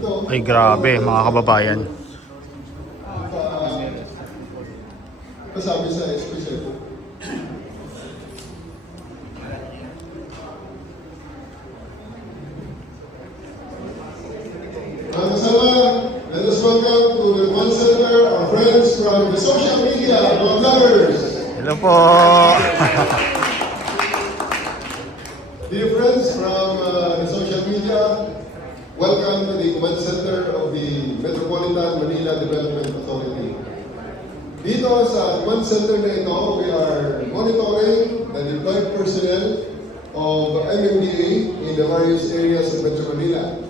Ay grabe mga kababayan. Kasabi sa SPCF. Let us welcome to the One Center our friends from the social media, our lovers. Hello po. Dear friends from the social media, welcome to the Command Center of the Metropolitan Manila Development Authority. Dito sa Command Center na ito, we are monitoring the deployed personnel of MMDA in the various areas of Metro Manila.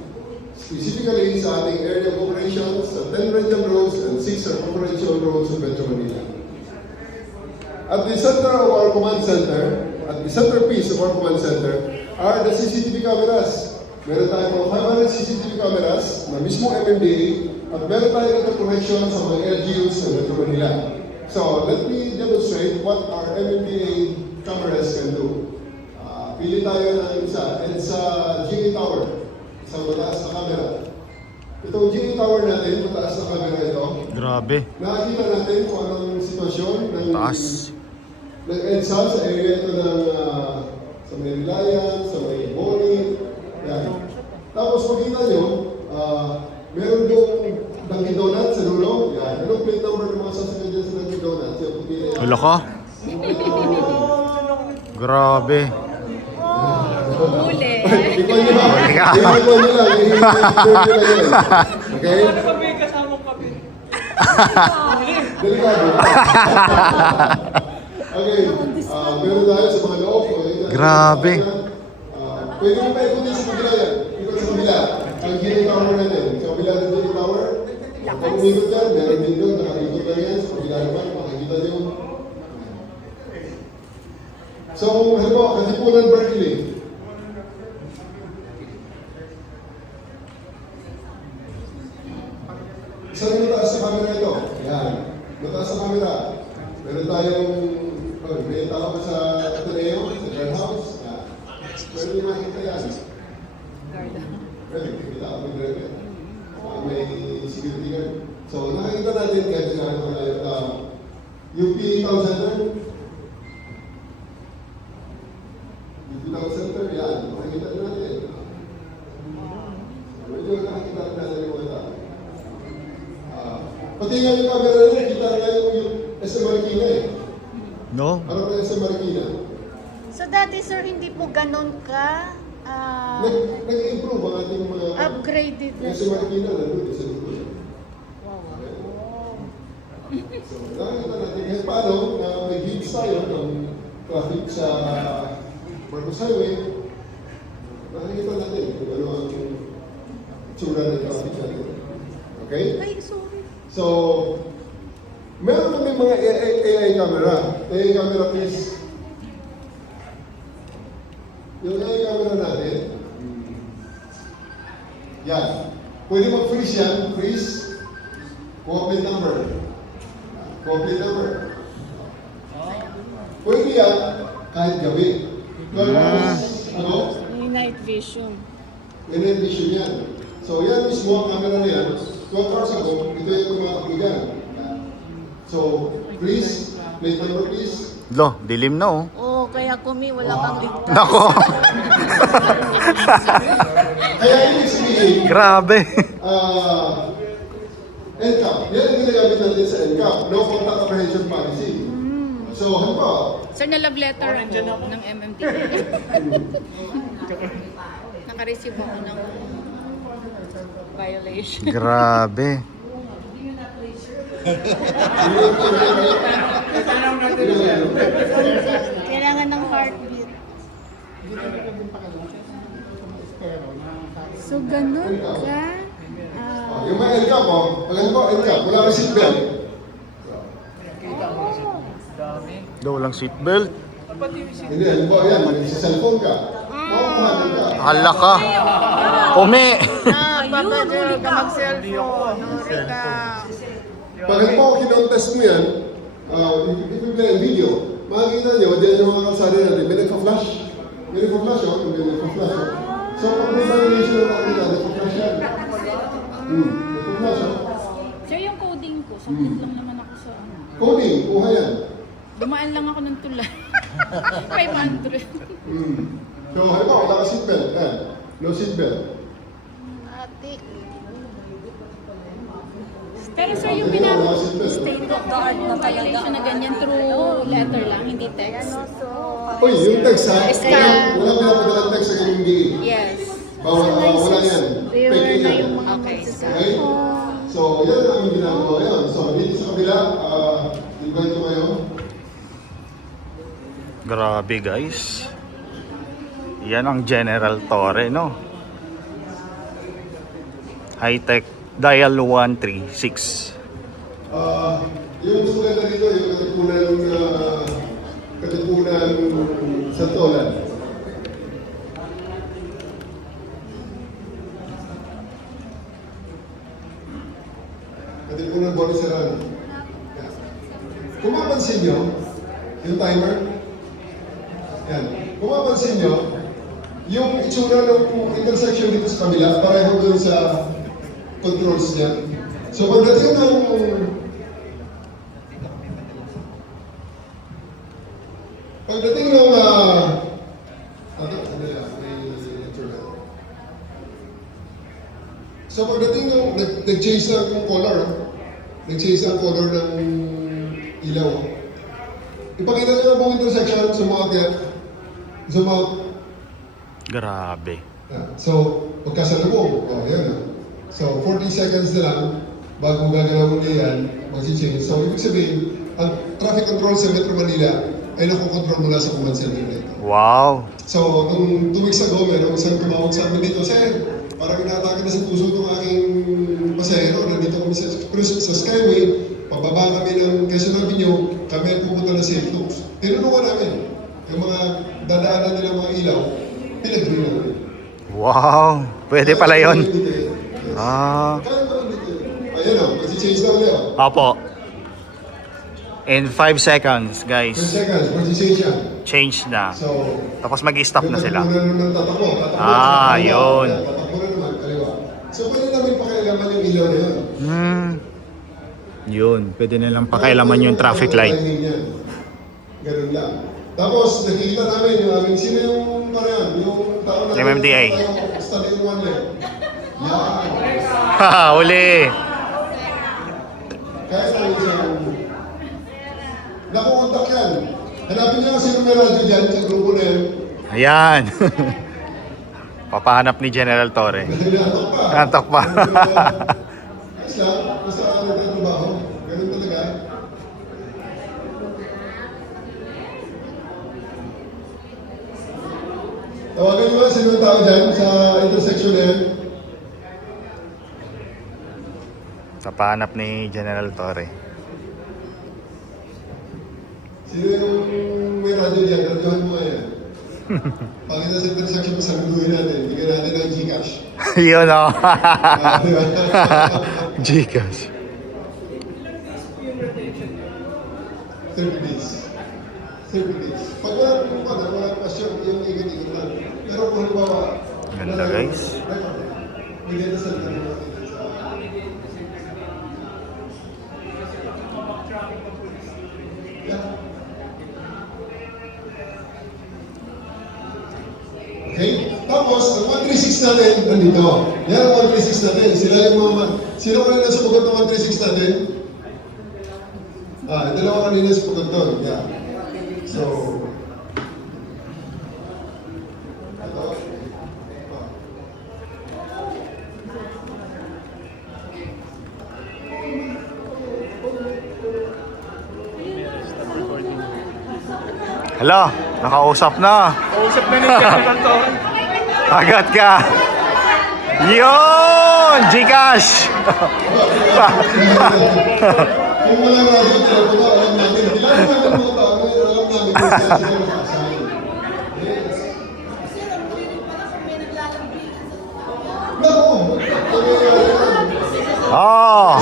Specifically sa ating area of operations sa 10 regional roads and 6 operational roads of Metro Manila. At the center of our command center, at the centerpiece of our command center, are the CCTV cameras. Meron tayong 500 CCTV cameras na mismo MMDA at meron tayong interconnection sa mga LGUs ng Metro Manila. So, let me demonstrate what our MMDA cameras can do. Pili tayo ng isa, and sa GA Tower. Sa mataas na camera. Itong GA Tower natin, mataas na camera ito. Grabe. Nakikita natin kung anong sitwasyon ng Taas. EDSA sa area ito ng sa may Vilayan, sa may Boni. Yan. Tapos makita nyo, meron doon Dunkin' Donuts sa dulo. Yan. Anong plate number ng mga sasakyan dyan sa Dunkin' Donuts? Yung puti na yan. Wala ka? Grabe. Huli. Ikaw nyo ba? Ikaw nyo lang. Okay? Ano kami kasamang kami? Delikado. Okay. Meron tayo sa mga loob. Grabe. Pwede mo pa ikutin sa kabila yan. Ikot sa kabila. Ang GA Tower natin. Sa kabila ng GA Tower. Kung umikot yan, meron din doon. Nakaikot lang yan. Sa kabila naman, makikita nyo. So, halimbawa, Katipunan, Berkeley. Saan yung mataas na camera ito? Yan. Mataas na camera. Meron tayong, may tao pa sa Ateneo, sa guard house. Yan. Pwede nyo makikita yan. Pwede, kita ako mag-record. May security guard. So, nakikita natin kahit na UP Town Center. UP Town Center, yan. Makikita natin. Medyo nakikita natin yung mga tao. Pati nga yung camera nila, kita nga yung SM Marikina eh. No? Parang na SM Marikina. So dati sir, hindi po ganun ka Nag-improve ang ating mga... upgraded na SM siya. Marikina, nandun sa dulo. Wow. So, nakikita natin kahit paano na may gigs tayo ng traffic sa Marcos Highway. Nakikita natin kung ano ang tsura ng traffic natin. Okay? Ay, sorry. So, meron kami mga AI camera. AI camera please. Yung AI camera natin, yan. Pwede mag-freeze yan. Freeze. Complete number. Complete number. Pwede yan kahit gabi. Ano? Yung night vision. May night vision yan. So, yan mismo ang camera na yan. 12 hours ago, ito yung tumatakbo dyan. So, please, plate number please. Lo, dilim na oh. Oo, kaya kami wala kang ligtas. Nako. Kaya ibig sabihin, Grabe. NCAP. Yan ang ginagamit natin sa NCAP. No Contact Apprehension Policy. So, halimbawa, Sir, na-love letter ako ng MMDA. Naka-receive ako ng violation. Grabe. Kailangan ng heartbeat. So, ganun ka? yung mga NCAP, alam ko, NCAP, wala kang seatbelt. Daw walang seatbelt. Hindi, halimbawa yan, sa cellphone ka. Makukuhanan ka. Hala ka. Umi. Papadali ka mag-cellphone. Nuri ka. Pag halimbawa kinontes mo yan, if you play a video, makikita nyo, dyan yung mga kalsada natin, may nagpa-flash. May nagpa-flash, may nagpa-flash. So, pag may violation na makikita, nagpa-flash yan. Nagpupula siya. Sir, yung coding ko, sakit lang naman ako sa ano. Coding, kuha yan. Dumaan lang ako ng tulay. 500. So, halimbawa, wala ka seatbelt. Yan. No seatbelt. Ate. Pero sir, yung state of the art na violation na ganyan through letter lang, hindi text. Uy, yung text ha? Scan. Wala pinapadalang text sa kanyang DA. Yes. Wala yan. Rare Fake na yan. yung mga Okay. Okay? So, yan ang aming ginagawa ngayon. So, dito sa kabila, invite ko kayo. Grabe guys. Yan ang General Torre, no? High-tech dial 136. Yung gusto ko dito, yung katipunan sa Tolan. Katipunan Bonnie Serrano. Kung mapansin nyo, yung timer, yan. Kung mapansin nyo, yung itsura ng intersection dito sa kabila, pareho dun sa controls niya. So pagdating ng So pagdating ng nag-change na yung color, nag-change na ang color ng ilaw. Ipakita nyo ang buong intersection, zoom out yan. Zoom out. Grabe. So, pagkasalubong, yan na. So, 40 seconds na lang bago gagalawin niya yan, mag-change. So, ibig sabihin, ang traffic control sa Metro Manila ay nakokontrol mula sa command center nito. Wow. So, nung 2 weeks ago, merong isang tumawag sa amin dito, Sir, parang inatake na sa puso ng aking pasahero. Nandito kami sa Skyway, pababa kami ng Quezon Avenue, kami ang pupunta na St. Luke's. Tinulungan namin yung mga dadaanan nila mga ilaw, pinag-green namin. Wow. Pwede pala yun. Yes. Kaya pa rin dito. Ayun o, mag-change na ulit o. Opo. In 5 seconds, 10 guys. seconds, mag-change yan. Change na. So, Tapos mag-stop na sila. Yung naman tatakbo. Yun. Tatakbo na naman, kaliwa. So, pwede namin pakialaman yung ilaw na yun. Yun. Pwede nilang pakailaman yung traffic light. Ganun lang. Tapos, nakikita namin yung aming, sino yung parayan? Yung tao na MMDA. Study in one leg. Yan. Haha, uli. Kaya namin siyang nakukontak yan. Hanapin niyo kung sino may radyo dyan sa grupo na yan. Ayan. Papahanap ni General Torre. Natok pa. Natok pa. Ayos lang. Basta nagtatrabaho. Ganun talaga. Tawagan niyo ba sino ang tao dyan sa intersection na yan? Papahanap ni General Torre. Sino yung may radyo dyan? Radyohan mo nga yan. Pakita sa intersection mo, saluduhin natin. Bigyan natin ng Gcash. Yun o. Di ba? Gcash. 30 days. 30 days. Pag walang question, yung ikot-ikot lang. Pero kung halimbawa, Ganda, guys. Hindi na salita naman natin sa... Yeah. Okay? Tapos, ang 136 natin, nandito. Yan ang 136 natin. Sila yung mga... Sino kanina sumagot ng 136 natin? Dalawa kanina sumagot doon. Yeah. So... Ito. Hala, nakausap na. Kausap na ni General Torre. Agad ka. Yun! Gcash! Kung wala radyo, telepono, alam natin. Kailangan namin mga tao, alam namin kung saan sila makasali. Yes. Naku! Oh!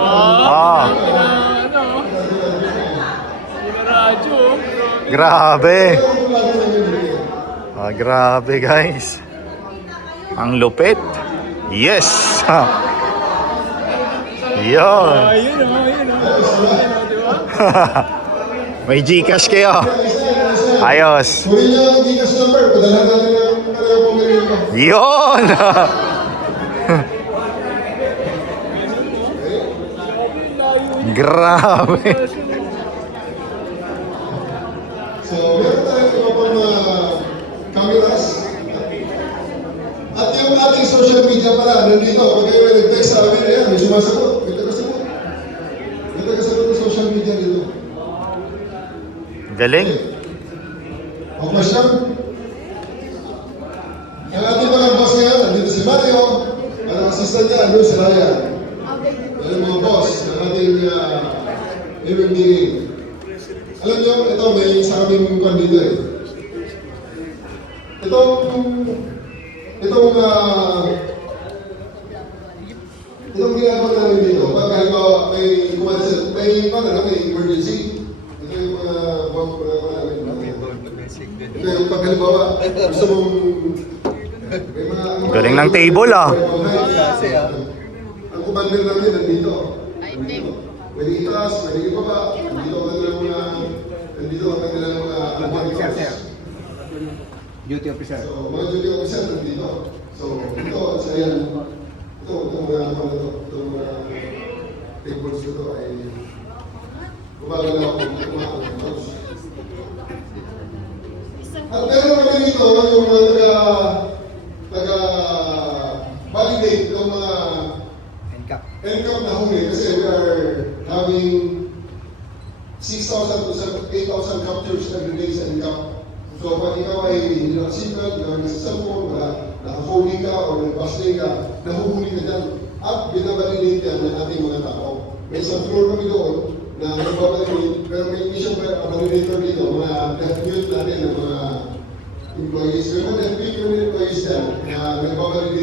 Oh! Yung radyo. Grabe! Grabe guys. Ang lupit. Yes! Yun. Ayun o, ayun o. Ayun o, di ba? May Gcash kayo. Ayos. Kunin niyo ang Gcash number. Padala natin ang kanilang pamilya ko. Yun. Grabe. So, meron tayong iba pang cameras. At yung ating social media pala, nandito. Pag kayo may nag-text sa amin, ayan, may sumasagot. May tagasagot. May tagasagot ng social media dito. Galing. O, question? Ang ating mga boss ngayon, nandito si Mario. Ang assistant niya, ano, si Ryan. Alam mga boss, ang ating living meeting. Alam niyo, ito may isa kaming kwan dito eh. Itong ginagawa namin dito, pag halimbawa may kumansin, may emergency. Ito yung mga namin. Ito yung pag halimbawa, gusto mong may mga... Galing ng table, ah. Ang commander namin nandito. Pwede itaas, pwede ibaba. Nandito ang kanilang mga monitors. Duty officer. So, mga duty officer nandito. So, ito, sa yan. Itong mga tables dito ay gumagalaw ako kumakot. At meron kami dito yung mga taga-validate ng mga NCAP na huli kasi we are having 6,000 to 8,000 captures every day sa NCAP. So, pag ikaw ay nakasignal, ikaw ay nasa cellphone, naka-4D ka o nag-busday ka, nahuhuli ka dyan. At binabalidate yan ng ating mga tao. May isang floor kami doon na nagbabalidate, pero may isang validator dito, mga deaf-mute natin ng mga employees. May mga deaf-mute employees yan na nagbabalidate